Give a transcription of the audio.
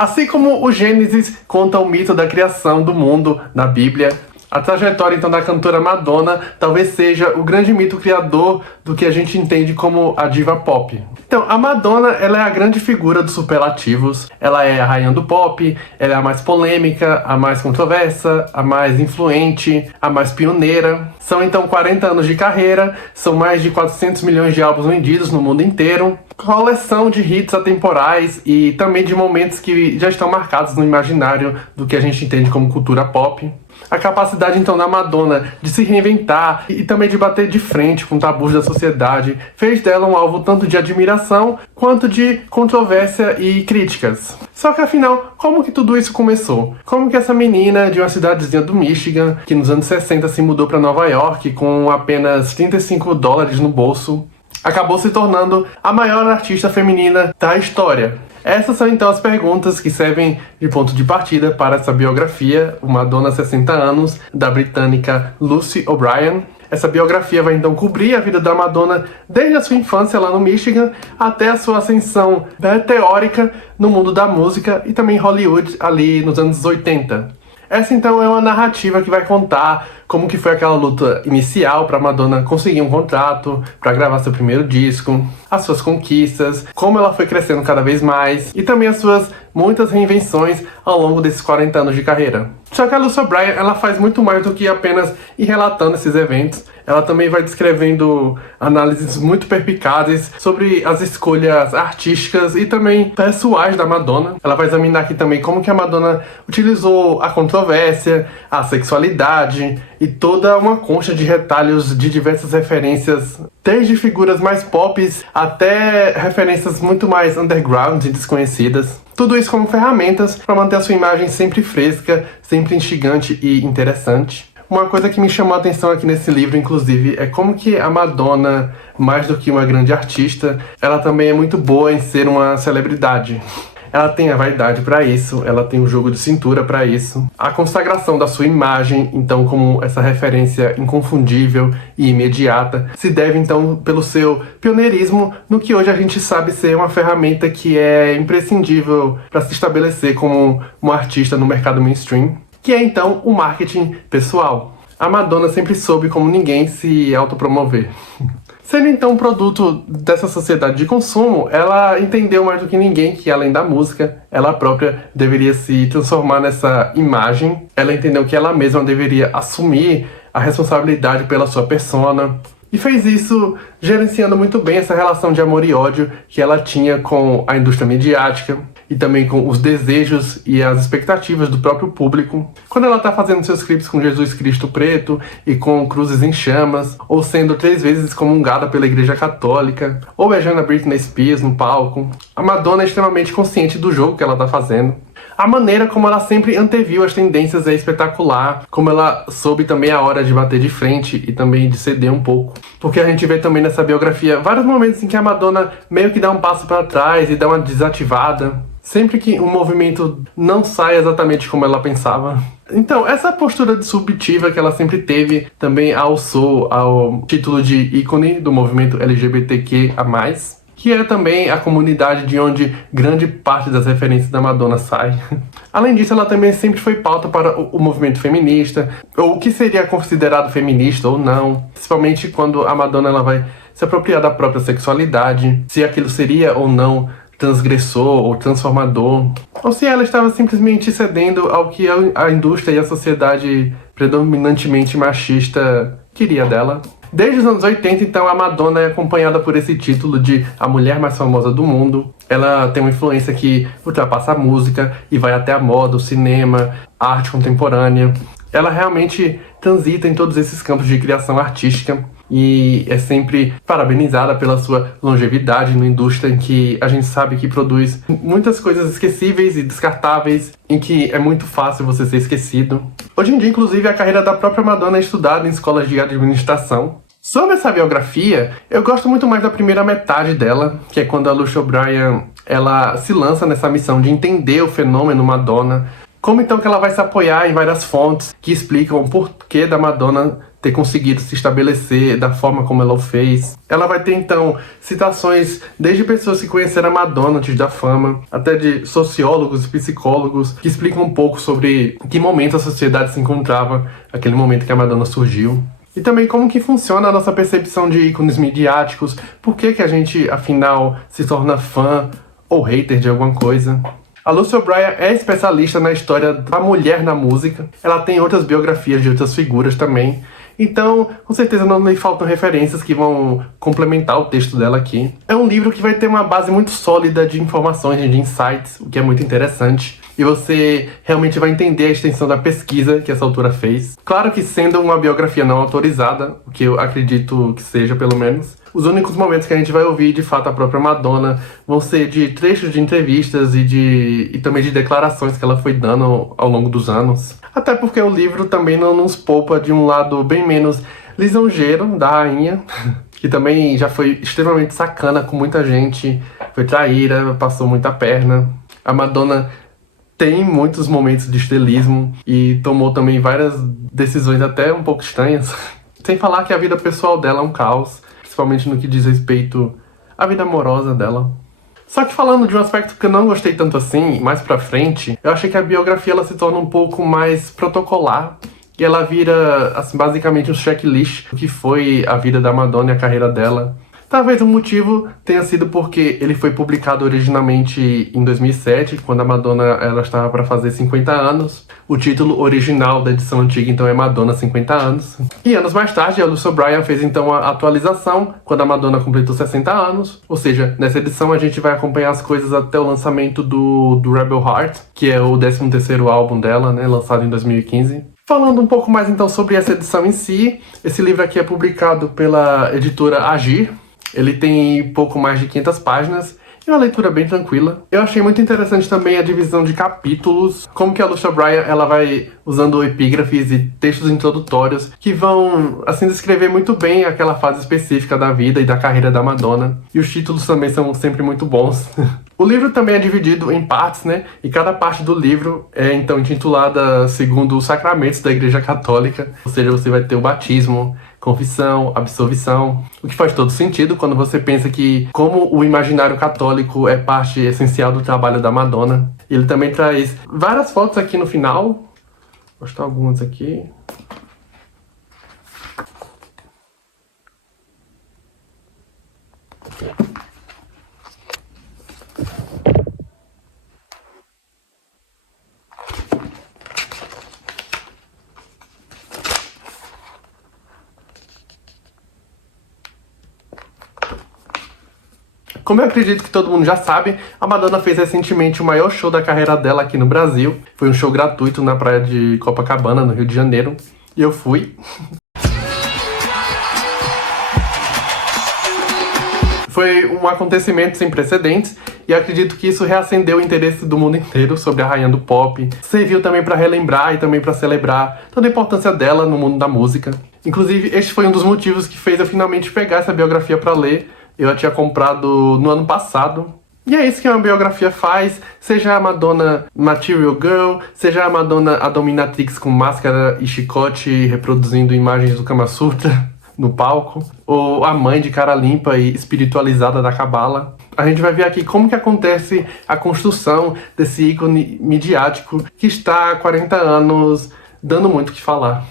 Assim como o Gênesis conta o mito da criação do mundo na Bíblia, a trajetória então da cantora Madonna talvez seja o grande mito criador do que a gente entende como a diva pop. Então, a Madonna, ela é a grande figura dos superlativos, ela é a rainha do pop, ela é a mais polêmica, a mais controversa, a mais influente, a mais pioneira. São então 40 anos de carreira, são mais de 400 milhões de álbuns vendidos no mundo inteiro, coleção de hits atemporais e também de momentos que já estão marcados no imaginário do que a gente entende como cultura pop. A capacidade então da Madonna de se reinventar e também de bater de frente com tabus da sociedade fez dela um alvo tanto de admiração quanto de controvérsia e críticas. Só que afinal, como que tudo isso começou? Como que essa menina de uma cidadezinha do Michigan, que nos anos 60 se mudou para Nova York com apenas $35 no bolso, acabou se tornando a maior artista feminina da história? Essas são então as perguntas que servem de ponto de partida para essa biografia, O Madonna 60 anos, da britânica Lucy O'Brien. Essa biografia vai então cobrir a vida da Madonna desde a sua infância lá no Michigan até a sua ascensão meteórica no mundo da música e também Hollywood ali nos anos 80. Essa então é uma narrativa que vai contar como que foi aquela luta inicial para Madonna conseguir um contrato, para gravar seu primeiro disco, as suas conquistas, como ela foi crescendo cada vez mais e também as suas muitas reinvenções ao longo desses 40 anos de carreira. Só que a Lucy O'Brien, ela faz muito mais do que apenas ir relatando esses eventos. Ela também vai descrevendo análises muito perspicazes sobre as escolhas artísticas e também pessoais da Madonna. Ela vai examinar aqui também como que a Madonna utilizou a controvérsia, a sexualidade e toda uma concha de retalhos de diversas referências, desde figuras mais pop até referências muito mais underground e desconhecidas. Tudo isso como ferramentas para manter a sua imagem sempre fresca, sempre instigante e interessante. Uma coisa que me chamou a atenção aqui nesse livro, inclusive, é como que a Madonna, mais do que uma grande artista, ela também é muito boa em ser uma celebridade. Ela tem a vaidade para isso, ela tem o jogo de cintura para isso, a consagração da sua imagem, então, como essa referência inconfundível e imediata, se deve então pelo seu pioneirismo no que hoje a gente sabe ser uma ferramenta que é imprescindível para se estabelecer como uma artista no mercado mainstream, que é então o marketing pessoal. A Madonna sempre soube como ninguém se autopromover. Sendo então um produto dessa sociedade de consumo, ela entendeu mais do que ninguém que, além da música, ela própria deveria se transformar nessa imagem. Ela entendeu que ela mesma deveria assumir a responsabilidade pela sua persona. E fez isso gerenciando muito bem essa relação de amor e ódio que ela tinha com a indústria midiática e também com os desejos e as expectativas do próprio público. Quando ela tá fazendo seus clipes com Jesus Cristo preto e com cruzes em chamas, ou sendo 3 vezes excomungada pela Igreja Católica, ou beijando a Britney Spears no palco, a Madonna é extremamente consciente do jogo que ela tá fazendo. A maneira como ela sempre anteviu as tendências é espetacular, como ela soube também a hora de bater de frente e também de ceder um pouco. Porque a gente vê também nessa biografia vários momentos em que a Madonna meio que dá um passo para trás e dá uma desativada, sempre que um movimento não sai exatamente como ela pensava. Então, essa postura disruptiva que ela sempre teve também alçou ao título de ícone do movimento LGBTQIA+, que é também a comunidade de onde grande parte das referências da Madonna sai. Além disso, ela também sempre foi pauta para o movimento feminista, ou o que seria considerado feminista ou não, principalmente quando a Madonna ela vai se apropriar da própria sexualidade, se aquilo seria ou não transgressor ou transformador, ou se ela estava simplesmente cedendo ao que a indústria e a sociedade predominantemente machista queria dela. Desde os anos 80, então, a Madonna é acompanhada por esse título de a mulher mais famosa do mundo. Ela tem uma influência que ultrapassa a música e vai até a moda, o cinema, a arte contemporânea. Ela realmente transita em todos esses campos de criação artística e é sempre parabenizada pela sua longevidade na indústria em que a gente sabe que produz muitas coisas esquecíveis e descartáveis, em que é muito fácil você ser esquecido. Hoje em dia, inclusive, a carreira da própria Madonna é estudada em escolas de administração. Sobre essa biografia, eu gosto muito mais da primeira metade dela, que é quando a Lucy O'Brien ela se lança nessa missão de entender o fenômeno Madonna, como então que ela vai se apoiar em várias fontes que explicam o porquê da Madonna ter conseguido se estabelecer da forma como ela o fez. Ela vai ter, então, citações desde pessoas que conheceram a Madonna antes da fama, até de sociólogos e psicólogos que explicam um pouco sobre que momento a sociedade se encontrava, aquele momento que a Madonna surgiu. E também como que funciona a nossa percepção de ícones midiáticos, por que a gente, afinal, se torna fã ou hater de alguma coisa. A Lucy O'Brien é especialista na história da mulher na música, ela tem outras biografias de outras figuras também, então com certeza não lhe faltam referências que vão complementar o texto dela aqui. É um livro que vai ter uma base muito sólida de informações e de insights, o que é muito interessante. E você realmente vai entender a extensão da pesquisa que essa autora fez. Claro que sendo uma biografia não autorizada, o que eu acredito que seja pelo menos, os únicos momentos que a gente vai ouvir de fato a própria Madonna vão ser de trechos de entrevistas e também de declarações que ela foi dando ao longo dos anos. Até porque o livro também não nos poupa de um lado bem menos lisonjeiro da rainha, que também já foi extremamente sacana com muita gente, foi traíra, passou muita perna. A Madonna tem muitos momentos de estelismo e tomou também várias decisões até um pouco estranhas. Sem falar que a vida pessoal dela é um caos, principalmente no que diz respeito à vida amorosa dela. Só que falando de um aspecto que eu não gostei tanto assim, mais pra frente, eu achei que a biografia ela se torna um pouco mais protocolar e ela vira, assim, basicamente um checklist do que foi a vida da Madonna e a carreira dela. Talvez o motivo tenha sido porque ele foi publicado originalmente em 2007, quando a Madonna ela estava para fazer 50 anos. O título original da edição antiga, então, é Madonna 50 anos. E anos mais tarde, a Lucy O'Brien fez, então, a atualização, quando a Madonna completou 60 anos. Ou seja, nessa edição a gente vai acompanhar as coisas até o lançamento do Rebel Heart, que é o 13º álbum dela, né, lançado em 2015. Falando um pouco mais, então, sobre essa edição em si, esse livro aqui é publicado pela editora Agir. Ele tem pouco mais de 500 páginas e uma leitura bem tranquila. Eu achei muito interessante também a divisão de capítulos, como que a Lucy O'Brien ela vai usando epígrafes e textos introdutórios que vão, assim, descrever muito bem aquela fase específica da vida e da carreira da Madonna. E os títulos também são sempre muito bons. O livro também é dividido em partes, né? E cada parte do livro é, então, intitulada segundo os sacramentos da Igreja Católica. Ou seja, você vai ter o batismo, confissão, absolvição, o que faz todo sentido quando você pensa que, como o imaginário católico é parte essencial do trabalho da Madonna. Ele também traz várias fotos aqui no final. Vou mostrar algumas aqui. Como eu acredito que todo mundo já sabe, a Madonna fez recentemente o maior show da carreira dela aqui no Brasil. Foi um show gratuito na praia de Copacabana, no Rio de Janeiro. E eu fui. Foi um acontecimento sem precedentes e acredito que isso reacendeu o interesse do mundo inteiro sobre a rainha do pop. Serviu também para relembrar e também para celebrar toda a importância dela no mundo da música. Inclusive, este foi um dos motivos que fez eu finalmente pegar essa biografia para ler. Eu a tinha comprado no ano passado. E é isso que uma biografia faz, seja a Madonna Material Girl, seja a Madonna a dominatrix com máscara e chicote reproduzindo imagens do Kama Sutra no palco, ou a mãe de cara limpa e espiritualizada da Cabala. A gente vai ver aqui como que acontece a construção desse ícone midiático que está há 40 anos dando muito o que falar.